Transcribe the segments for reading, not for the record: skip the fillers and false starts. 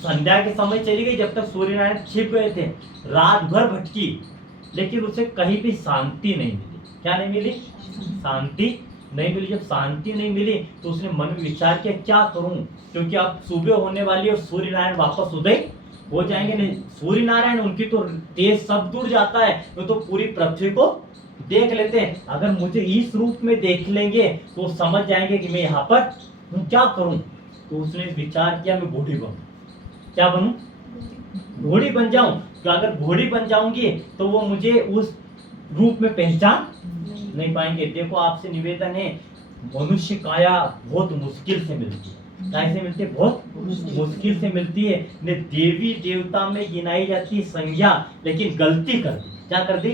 संध्या के समय चली गई, जब तक सूर्य नारायण छिप गए थे। रात भर भटकी, लेकिन उसे कहीं भी शांति नहीं मिली। क्या नहीं मिली? शांति नहीं मिली। जब शांति नहीं मिली तो उसने मन में विचार किया, क्या करूं, क्योंकि अब सुबह होने वाली है और सूर्य नारायण वापस उदय हो जाएंगे। नहीं, सूर्य नारायण उनकी तो तेज सब दूर जाता है, तो पूरी पृथ्वी को देख लेते हैं। अगर मुझे इस रूप में देख लेंगे तो समझ जाएंगे कि मैं यहाँ पर हूँ, क्या करूं। तो उसने विचार किया, मैं घोड़ी बनूं। क्या बनूं? घोड़ी बन जाऊं। तो अगर घोड़ी बन जाऊंगी तो वो मुझे उस रूप में पहचान नहीं पाएंगे। देखो, आपसे निवेदन है, मनुष्य काया बहुत मुश्किल से मिलती है। कैसे मिलती है? बहुत मुश्किल से मिलती है। ने देवी देवता में गिनाई जाती है संज्ञा, लेकिन गलती कर दी। क्या कर दी?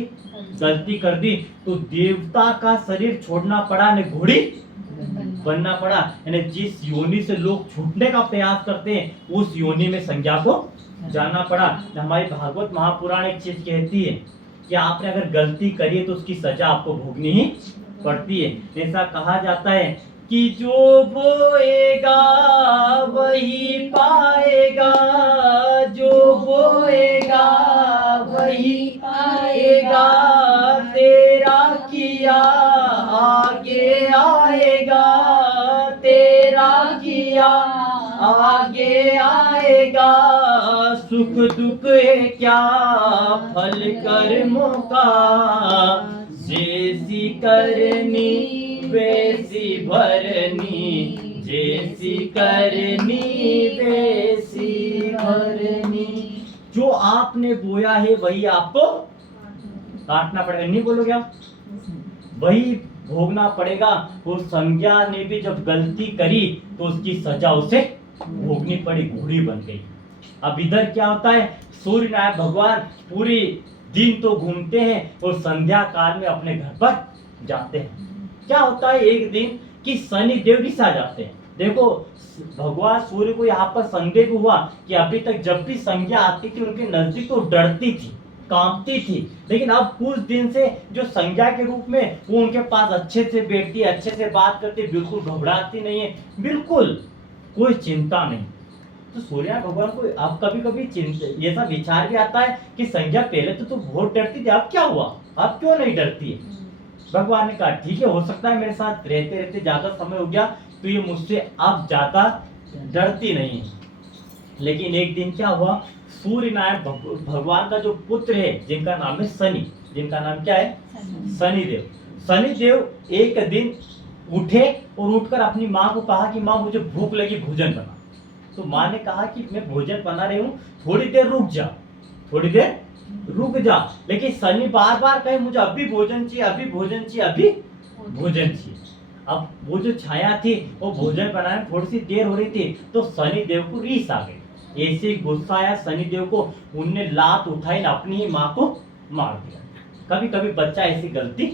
गलती कर दी, तो देवता का शरीर छोड़ना पड़ा, ने घोड़ी बनना पड़ा। यानी जिस योनि से लोग छूटने का प्रयास करते हैं, उस योनि में संज्ञा को जाना पड़ा। हमारी भागवत महापुराण एक चीज कहती है कि आपने अगर गलती करी है तो उसकी सजा आपको भोगनी ही पड़ती है। ऐसा कहा जाता है कि जो बोएगा वही पाएगा, जो बोएगा वही पाएगा, तेरा किया आगे आएगा, तेरा किया आगे आएगा। सुख दुख है क्या फल कर्मों का, जैसी करनी वैसी भरनी, जैसी करनी वैसी भरनी। जो आपने बोया है वही आपको काटना पड़ेगा। नहीं बोलोगे आप? वही भोगना पड़ेगा। वो संज्ञा ने भी जब गलती करी तो उसकी सजा उसे भोगनी पड़ी, घोड़ी बन गई। अब इधर क्या होता है, सूर्य नारायण भगवान पूरी दिन तो घूमते हैं और संध्या काल में अपने घर पर जाते हैं। क्या होता है एक दिन कि शनि देव भी आ जाते हैं। देखो, भगवान सूर्य को यहाँ पर संदेह हुआ कि अभी तक जब भी संज्ञा आती थी उनके नजदीक तो डरती थी, कांपती थी, लेकिन अब कुछ दिन से जो संज्ञा के रूप में वो उनके पास अच्छे से बैठती है, अच्छे से बात करती है, बिल्कुल घबराती नहीं है, बिल्कुल कोई चिंता नहीं। तो सूर्य भगवान को अब कभी कभी ऐसा विचार भी आता है कि संज्ञा पहले तो बहुत डरती थी, अब क्या हुआ, अब क्यों नहीं डरती है। भगवान ने कहा ठीक है, हो सकता है मेरे साथ रहते रहते ज्यादा समय हो गया तो ये मुझसे अब ज्यादा डरती नहीं है। लेकिन एक दिन क्या हुआ, सूर्य नारायण भगवान का जो पुत्र है जिनका नाम है शनि, जिनका नाम क्या है? शनिदेव। शनिदेव एक दिन उठे और उठकर अपनी माँ को कहा कि माँ मुझे भूख लगी, भोजन बना। तो माँ ने कहा कि मैं भोजन बना रही हूँ, थोड़ी देर रुक जा, थोड़ी देर रुक जा। लेकिन शनि बार बार कहे मुझे अभी भोजन चाहिए, अभी भोजन चाहिए, अभी भोजन चाहिए। अब वो जो छाया थी वो भोजन बनाने में थोड़ी सी देर हो रही थी, तो शनि देव को रीस आ गई। ऐसे गुस्सा आया शनि देव को, उनने लात उठाई, अपनी ही माँ को मार दिया। कभी कभी बच्चा ऐसी गलती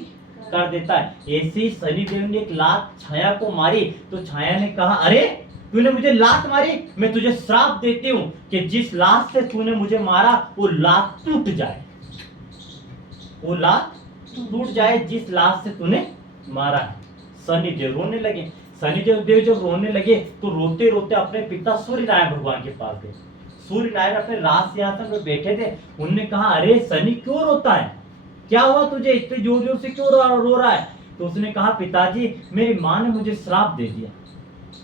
कर देता है। ऐसे ही शनि देव ने एक लात छाया को मारी, तो छाया ने कहा अरे तूने मुझे लात मारी, मैं तुझे श्राप देती हूँ कि जिस लात से तूने मुझे मारा वो लात टूट जाए, वो लात टूट जाए जिस लात से तूने मारा है। शनि देव रोने लगे। शनि देव जब रोने लगे तो रोते रोते अपने पिता सूर्य नारायण भगवान के पास गए। सूर्य नारायण अपने राज सिंहासन पर बैठे थे। उन्होंने कहा अरे शनि क्यों रोता है, क्या हुआ तुझे, इतने जोर जोर से क्यों रो रहा है। तो उसने कहा पिताजी मेरी माँ ने मुझे श्राप दे दिया।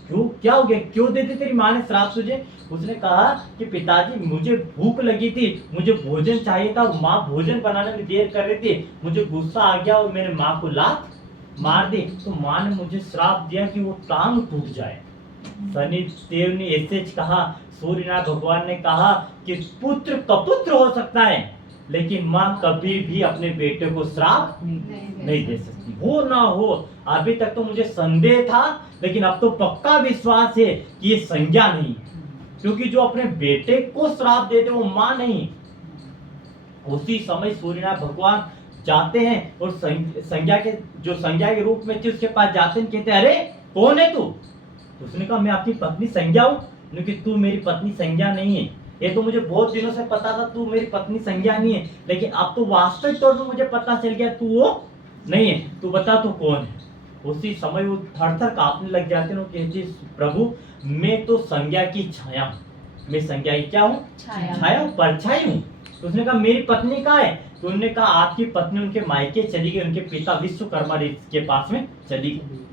क्यों, क्या हो गया, क्यों देती तेरी माँ ने श्राप तुझे। उसने कहा कि पिताजी मुझे भूख लगी थी, मुझे भोजन चाहिए था, माँ भोजन बनाने में देर कर रही थी, मुझे गुस्सा आ गया और मेरे माँ को लात मार दी, तो माँ ने मुझे श्राप दिया कि वो टांग टूट जाए। शनि देव ने ऐसे कहा, सूर्यनारायण भगवान ने कहा कि पुत्र कपुत्र हो सकता है लेकिन माँ कभी भी अपने बेटे को श्राप नहीं दे सकती, हो ना हो। अभी तक तो मुझे संदेह था लेकिन अब तो पक्का विश्वास है कि ये संज्ञा नहीं, क्योंकि जो अपने बेटे को श्राप देते वो माँ नहीं। उसी समय सूर्यनारायण भगवान जाते हैं और संज्ञा के रूप में थी उसके पास जाते हैं, कहते अरे कौन है तू। उसने कहा मैं आपकी पत्नी संज्ञा हूँ। कि तू मेरी पत्नी संज्ञा नहीं है, ये तो मुझे बहुत दिनों से पता था तू मेरी पत्नी संज्ञा नहीं है, लेकिन अब तो वास्तविक तौर पर मुझे पता चल गया तू वो नहीं है, तू बता तू कौन है। उसी समय वो थर थर कांपने लग जाते हैं, कहते प्रभु मैं तो संज्ञा की छाया हूँ, मैं संज्ञा की क्या हूँ? छाया। छाया हूँ, परछाई हूँ। तो उसने कहा मेरी पत्नी कहाँ है? तो उन्होंने कहा आपकी पत्नी उनके मायके चली गई, उनके पिता विश्वकर्मा के पास में चली गई।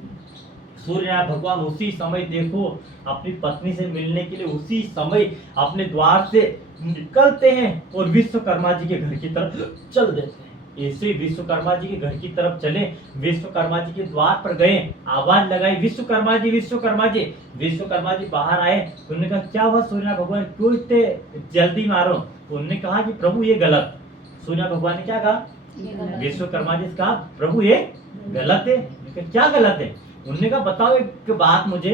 सूर्यनारायण भगवान उसी समय देखो अपनी पत्नी से मिलने के लिए उसी समय अपने द्वार से निकलते हैं और विश्वकर्मा जी के घर की तरफ चल देते हैं। ऐसे विश्वकर्मा जी के घर की तरफ चले, विश्वकर्मा जी के द्वार पर गए, आवाज लगाई विश्वकर्मा जी, विश्वकर्मा जी। विश्वकर्मा जी बाहर आए। उन्होंने कहा क्या हुआ सूर्यनारायण भगवान, क्यों इतने जल्दी मारो? उन्होंने कहा कि प्रभु ये गलत। सूर्यनारायण भगवान ने क्या कहा? विश्वकर्मा जी से कहा प्रभु ये गलत है। क्या गलत है? उन्होंने कहा बताओ एक बात मुझे।